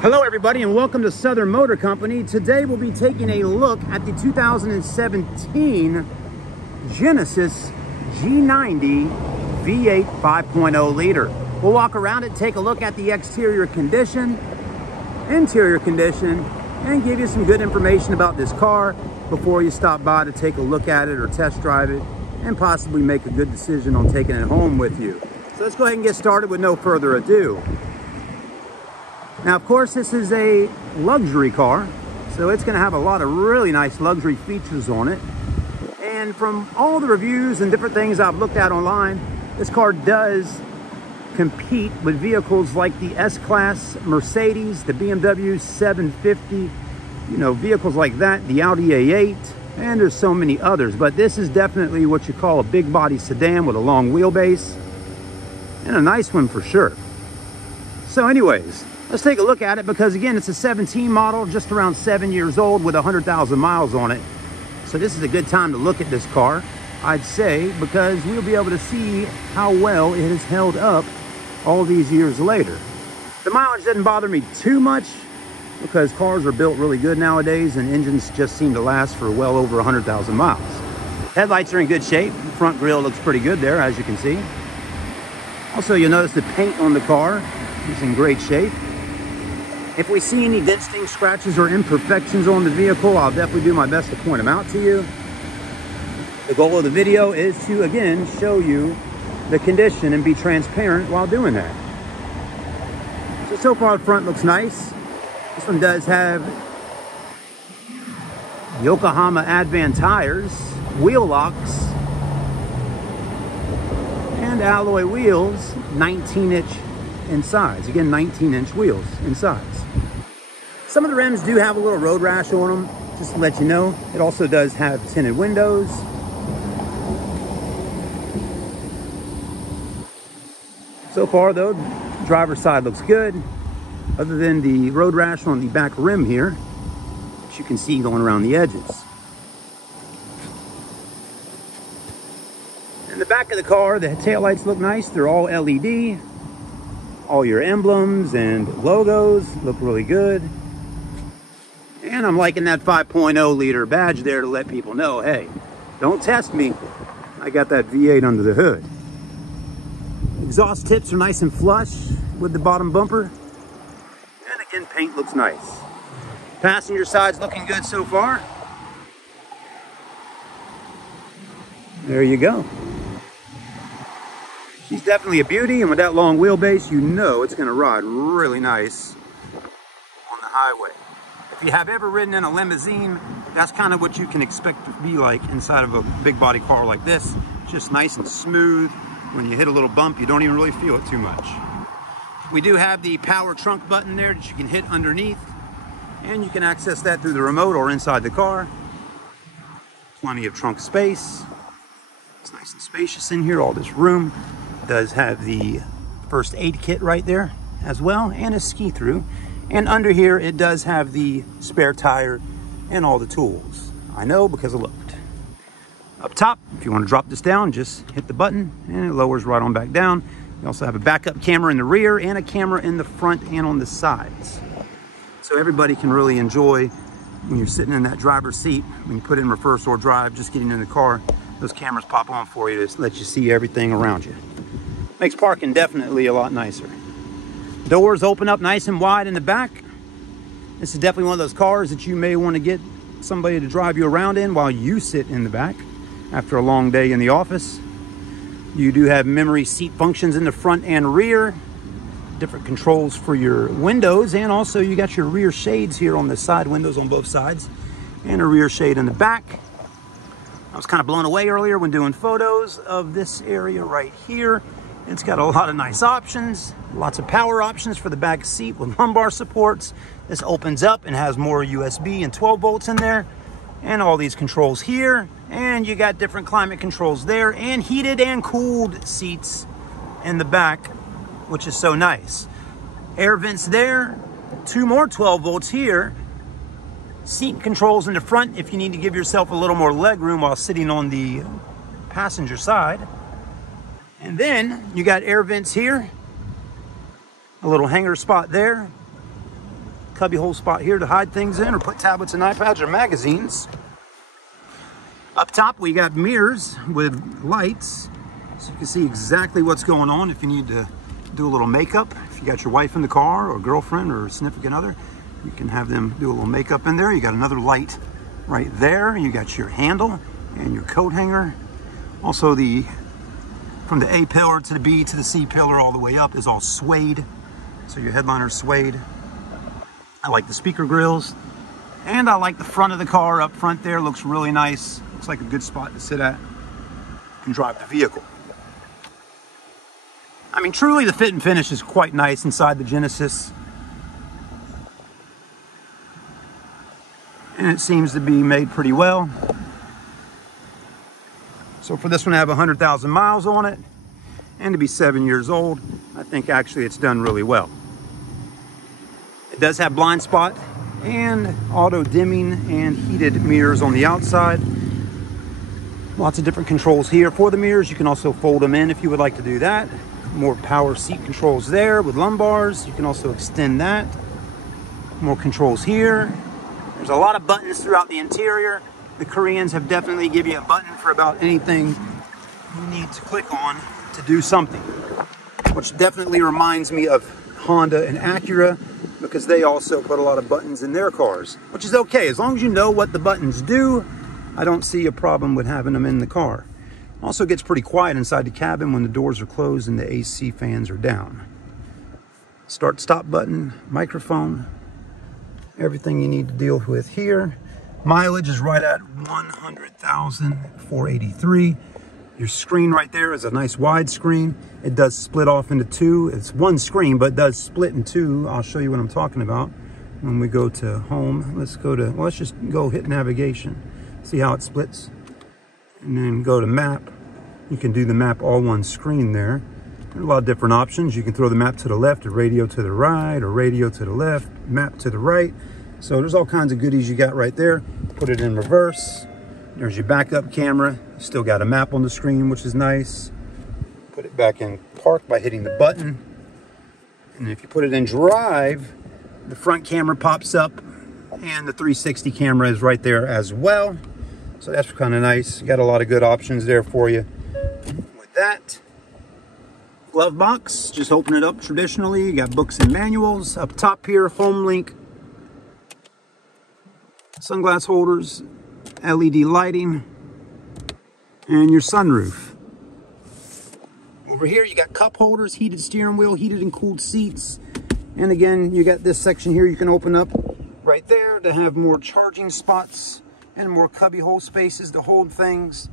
Hello everybody and welcome to Southern Motor Company. Today we'll be taking a look at the 2017 Genesis G90 V8 5.0 liter. We'll walk around it, take a look at the exterior condition, interior condition, and give you some good information about this car before you stop by to take a look at it or test drive it and possibly make a good decision on taking it home with you. So let's go ahead and get started with no further ado. Now, of course, this is a luxury car, so it's going to have a lot of really nice luxury features on it. And from all the reviews and different things I've looked at online, this car does compete with vehicles like the S-Class Mercedes, the BMW 750, vehicles like that, the Audi A8, and there's so many others. But this is definitely what you call a big body sedan with a long wheelbase, and a nice one for sure. So anyways, let's take a look at it because, again, it's a 17 model, just around 7 years old with 100,000 miles on it. So this is a good time to look at this car, I'd say, because we'll be able to see how well it has held up all these years later. The mileage doesn't bother me too much because cars are built really good nowadays and engines just seem to last for well over 100,000 miles. Headlights are in good shape. The front grille looks pretty good there, as you can see. Also, you'll notice the paint on the car is in great shape. If we see any dent, stings, scratches, or imperfections on the vehicle, I'll definitely do my best to point them out to you. The goal of the video is to, again, show you the condition and be transparent while doing that. So far the front looks nice. This one does have Yokohama Advan tires, wheel locks, and alloy wheels, 19-inch in size. Again, 19-inch wheels in size. Some of the rims do have a little road rash on them, just to let you know. It also does have tinted windows. So far though, driver's side looks good, other than the road rash on the back rim here, which you can see going around the edges. In the back of the car, the taillights look nice. They're all LED. All your emblems and logos look really good. And I'm liking that 5.0 liter badge there to let people know, hey, don't test me. I got that V8 under the hood. Exhaust tips are nice and flush with the bottom bumper. And again, paint looks nice. Passenger side's looking good so far. There you go. She's definitely a beauty, and with that long wheelbase, you know it's going to ride really nice on the highway. If you have ever ridden in a limousine, that's kind of what you can expect to be like inside of a big body car like this. Just nice and smooth. When you hit a little bump, you don't even really feel it too much. We do have the power trunk button there that you can hit underneath, and you can access that through the remote or inside the car. Plenty of trunk space. It's nice and spacious in here. All this room does have the first aid kit right there as well, and a ski through. And under here it does have the spare tire and all the tools. I know because I looked. Up top, if you want to drop this down, just hit the button and it lowers right on back down. You also have a backup camera in the rear and a camera in the front and on the sides. So everybody can really enjoy when you're sitting in that driver's seat, when you put it in reverse or drive, just getting in the car, those cameras pop on for you to let you see everything around you. Makes parking definitely a lot nicer. Doors open up nice and wide in the back. This is definitely one of those cars that you may want to get somebody to drive you around in while you sit in the back after a long day in the office. You do have memory seat functions in the front and rear, different controls for your windows, and also you got your rear shades here on the side windows on both sides, and a rear shade in the back. I was kind of blown away earlier when doing photos of this area right here. It's got a lot of nice options, lots of power options for the back seat with lumbar supports. This opens up and has more USB and 12 volts in there, and all these controls here. And you got different climate controls there, and heated and cooled seats in the back, which is so nice. Air vents there, 2 more 12 volts here. Seat controls in the front if you need to give yourself a little more leg room while sitting on the passenger side. And then you got air vents here, a little hanger spot there, cubbyhole spot here to hide things in or put tablets and iPads or magazines. Up top, we got mirrors with lights, so you can see exactly what's going on if you need to do a little makeup. If you got your wife in the car or girlfriend or significant other, you can have them do a little makeup in there. You got another light right there. You got your handle and your coat hanger. Also, from the A pillar to the B to the C pillar all the way up is all suede. So your headliner's suede. I like the speaker grills. And I like the front of the car up front there. Looks really nice. Looks like a good spot to sit at and drive the vehicle. I mean, truly the fit and finish is quite nice inside the Genesis. And it seems to be made pretty well. So for this one to have 100,000 miles on it and to be 7 years old, I think actually it's done really well. It does have blind spot and auto dimming and heated mirrors on the outside. Lots of different controls here for the mirrors. You can also fold them in if you would like to do that. More power seat controls there with lumbars. You can also extend that. More controls here. There's a lot of buttons throughout the interior. The Koreans have definitely given you a button for about anything you need to click on to do something, which definitely reminds me of Honda and Acura, because they also put a lot of buttons in their cars, which is okay. As long as you know what the buttons do, I don't see a problem with having them in the car. Also gets pretty quiet inside the cabin when the doors are closed and the AC fans are down. Start stop button, microphone, everything you need to deal with here. Mileage is right at 100,483. Your screen right there is a nice wide screen. It does split off into two. It's one screen, but it does split in two. I'll show you what I'm talking about when we go to home. Let's just go hit navigation. See how it splits? And then go to map. You can do the map all one screen there. There are a lot of different options. You can throw the map to the left, or radio to the right, or radio to the left, map to the right. So there's all kinds of goodies you got right there. Put it in reverse. There's your backup camera. You still got a map on the screen, which is nice. Put it back in park by hitting the button. And if you put it in drive, the front camera pops up and the 360 camera is right there as well. So that's kind of nice. You got a lot of good options there for you. With that, glove box, just open it up traditionally. You got books and manuals. Up top here, home link, sunglass holders, LED lighting, and your sunroof. Over here you got cup holders, heated steering wheel, heated and cooled seats. And again, you got this section here you can open up right there to have more charging spots and more cubby hole spaces to hold things.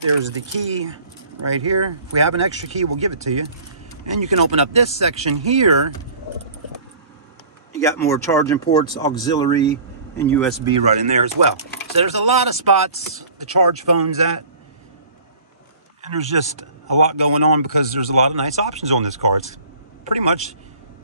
There's the key right here. If we have an extra key, we'll give it to you. And you can open up this section here. You got more charging ports, auxiliary, and USB right in there as well. So there's a lot of spots to charge phones at. And there's just a lot going on because there's a lot of nice options on this car. It's pretty much,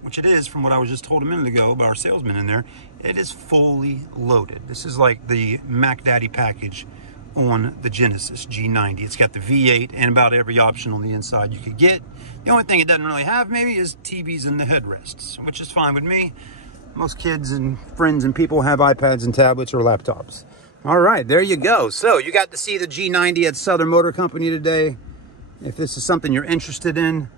which it is from what I was just told a minute ago by our salesman in there, it is fully loaded. This is like the Mac Daddy package on the Genesis G90. It's got the V8 and about every option on the inside you could get. The only thing it doesn't really have maybe is TVs in the headrests, which is fine with me. Most kids and friends and people have iPads and tablets or laptops. All right, there you go. So you got to see the G90 at Southern Motor Company today. If this is something you're interested in,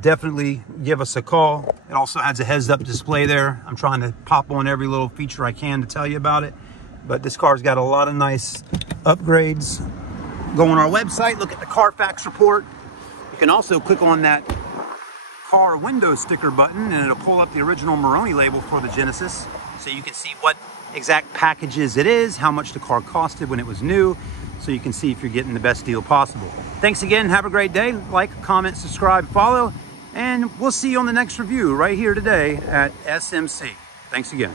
definitely give us a call. It also has a heads-up display there. I'm trying to pop on every little feature I can to tell you about it. But this car's got a lot of nice upgrades. Go on our website, look at the Carfax report. You can also click on that car window sticker button and it'll pull up the original Moroni label for the Genesis. So you can see what exact packages it is, how much the car costed when it was new, so you can see if you're getting the best deal possible. Thanks again, have a great day. Like, comment, subscribe, follow, and we'll see you on the next review right here today at SMC. Thanks again.